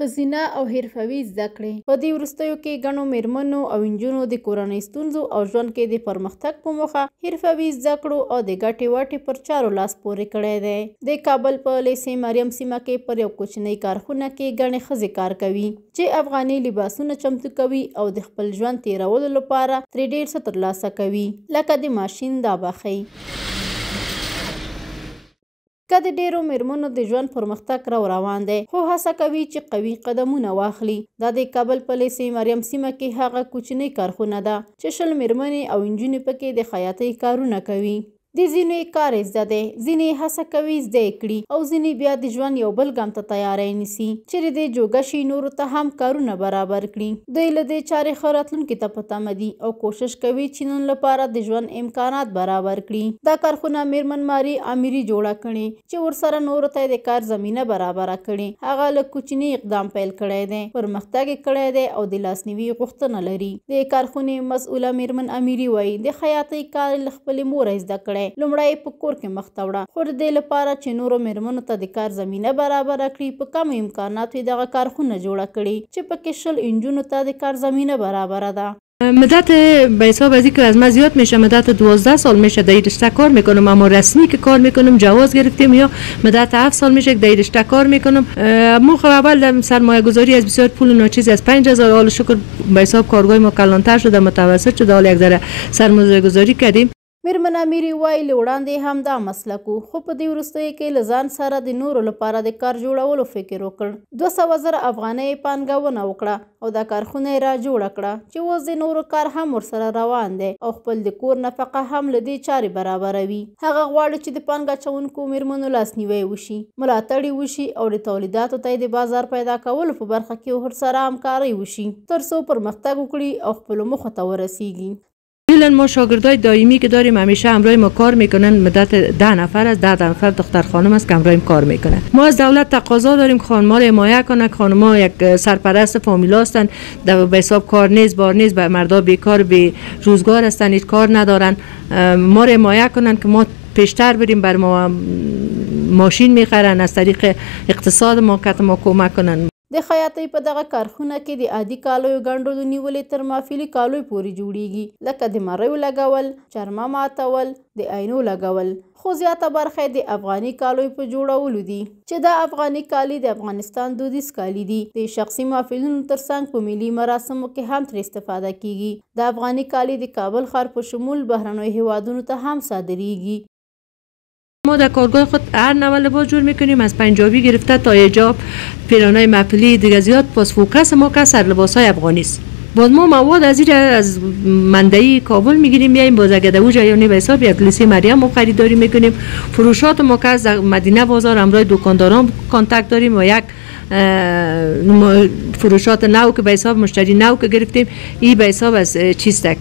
ښځینه او حرفوي زده کړې. په دې وروستیو کې ګڼو میرمنو او نجونو د کورنۍ ستونزو او ژوند کې د پرمختګ په موخه حرفوي زده کړو او د ګټې وټې پر چارو لاس پورې کړی دی. د کابل په لیسې مریم سیمه کې پر یو کوچنۍ کارخونه کې ګڼې ښځې کار کوي چې افغاني لباسونه چمتو کوي او د خپل ژوند تیرولو لپاره ترې ډېر څه ترلاسه کوي، لکه د ماشین دا بخۍ. که د ډیرو میرمنو د ژوند پرمختګ روان دی، خو هڅه کوي چې قوي قدمونه واخلي. دا د کابل په لیسې مریم سیمه کې هغه کوچنۍ کارخونه ده چې 20 میرمنې او نجونې پکې د خیاطۍ کارونه کوي. د ځینو یې کار زده دی، ځینې هڅه کوي زده یې کړي او ځینې بیا د ژوند یو بل ګام ته تیاری نیسي چې د جوګه شي نورو ته هم کارونه برابر کړي. دوی له دې چارې ښه راتلونکي ته په تمه دي او کوشش کوي چې نن لپاره د ژوند امکانات برابر کړي. دا کارخونه میرمن ماري امیري جوړه کړې چې ورسره نورو ته د کار زمینه برابره کړي. هغه له کوچني اقدام پیل کړی دی، پرمختګ یې کړی دی او د لاسنیوي غوښتنه لري. د کارخونې مسؤله میرمن امیري وایي د خیاطۍ کار له خپلې مورې زده کړی. لومړی په کور کې مخ ته وړه، خو د دې لپاره چې نورو میرمنو ته د کار زمینه برابره کړي په کمو امکاناتو یې دغه کارخونه جوړه کړې چې پکې 20 نجونو ته د کار زمینه برابره ده. مدت به حساب از اینکه از ما زیاد میشه، مدت 12 سال میشه در این رشته کار میکنم، اما رسمی که کار میکنم جواز گرفتیم یا مدت 7 سال میشه که در این رشته کار میکنم. ما خب اول سرمایه گذاری از بسیار پول ناچیزی از 5000 حال شکر به حساب کارگاه ما کلانتر شده، متوسط شده، حال یک ذره سرمایه گذاری کردیم. میرمن امیري وایي له وړاندې هم دا مسلک و، خو په دې وروستیو کې له ځان سره د نورو لپاره د کار جوړولو فکر وکړ. 200,000 افغانۍ پانګونه وکړه او دا کارخونه یې را جوړه کړه چې اوس د نورو کار هم ورسره روان دی او خپل د کور نفقه هم له دې چارې برابروي. هغه غواړي چې د پانګه اچوونکو میرمنو لاسنیوی وشي، ملاتړ وشي او د تولیداتو ته د بازار پیدا کولو په برخه کې ورسره همکاري وشي تر څو پرمختګ وکړي او خپلو موخو ته ورسیږي. فعلا ما شاگردای دائمی که داریم همیشه همراه ما کار میکنن، مدت 10 نفر از 10 نفر دختر خانم است که همراه کار میکنن. ما از دولت تقاضا داریم خانم‌ها را حمایت کنه. خانم‌ها یک سرپرست فامیلا هستند، به حساب کار نیست، بار نیست، به مردا بیکار بی روزگار هستند، هیچ کار ندارن. ما را حمایت کنن که ما پیشتر بریم، بر ما ماشین میخرن، از طریق اقتصاد ما که ما کمک کنن. د خیاطۍ په دغه کارخونه کې د عادي کالیو ګنډلو نیولې تر مافیلي کالیو پورې جوړیږي، لکه د مریو لګول، چرمه ماتول، د عینو لګول. خو زیاته برخه د افغاني کالیو په جوړولو دي چې دا افغاني کالي د افغانستان دودیز کالي دي. د شخصي محفلونو ترڅنګ په ملي مراسمو کې هم ترې استفاده کیږي. د افغاني کالي د کابل ښار په شمول بهرنیو هیوادونو ته هم صادریږي. ما در کارگاه خود هر نوع لباس جور میکنیم، از پنجابی گرفته تا حجاب، پیرانای محفلی، دیگه زیاد پاس فوکس ما که سر لباس های افغانی است. باز ما مواد از این از منبعی کابل میگیریم، میایم باز اگه در اونجا یعنی به حساب یک لیسه مریم ما خریداری میکنیم. فروشات ما که از مدینه بازار همراه دکانداران کانتکت داریم و یک فروشات نو که به حساب مشتری نو که گرفتیم، این به حساب از چیز تک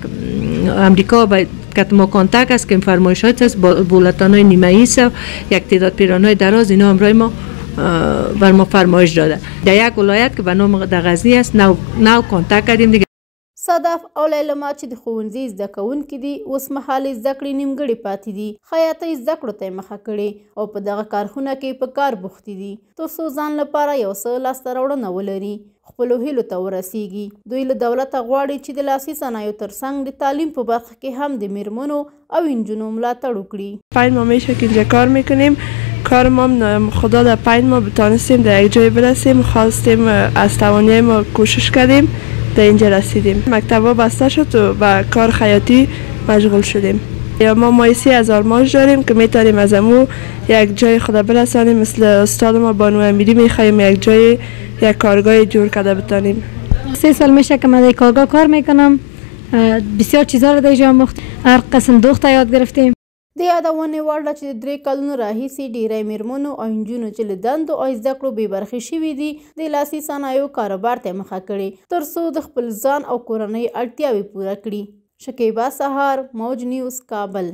امریکا که ما کانتکت است که فرمایشات است، بولتانای نیمه‌ای است، یک تعداد پیرانای دراز، اینا همراه ما بر ما فرمایش داده. در یک ولایت که به نام د غزنی است نو کانتکت کردیم دیگه. صدف او لیلما چې د ښوونځي زده کوونکي دي اوس مهال زده کړې نیمګړې پاتې دي. خیاطۍ زده کړو ته یې مخه کړې او په دغه کارخونه کې په کار بوختې دي تر څو ځان لپاره یو څه لاسته راوړنه ولري، خپلو هیلو ته ورسیږي. دوی له دولته غواړي چې د لاسي صنایعو ترڅنګ د تعلیم په برخه کې هم د میرمنو او نجونو ملاتړ وکړي. 5 ماه میشه که اینجا کار میکنیم. کار ما خدا در 5 ماه تانستیم در یک جای برسیم، خواستیم از توانایی ما کوشش کردیم در اینجا رسیدیم. مکتبا بسته شد و به کار خیاطی مشغول شدیم. یا ما ماهی 30,000 معاش داریم که میتونیم از امو یک جای خدا برسانیم. مثل استاد ما بانو امیری میخوایم یک جای یک کارگاه جور کرده بتانیم. 3 سال میشه که من در کارگاه کار میکنم. بسیار چیزا رو در اینجا هر قسم دوخت یاد گرفتیم. د یادونې وړ ده چې د 3 کلونو راهیسې ډیری میرمنو او نجونو چې له دندو او زده کړو بې برخې شوي دي د لاسي صنایعو کاروبار ته مخه کړې تر څو د خپل ځان او کورنۍ اړتیاوې پوره کړي. شکیبا سهار، موج نیوز، کابل.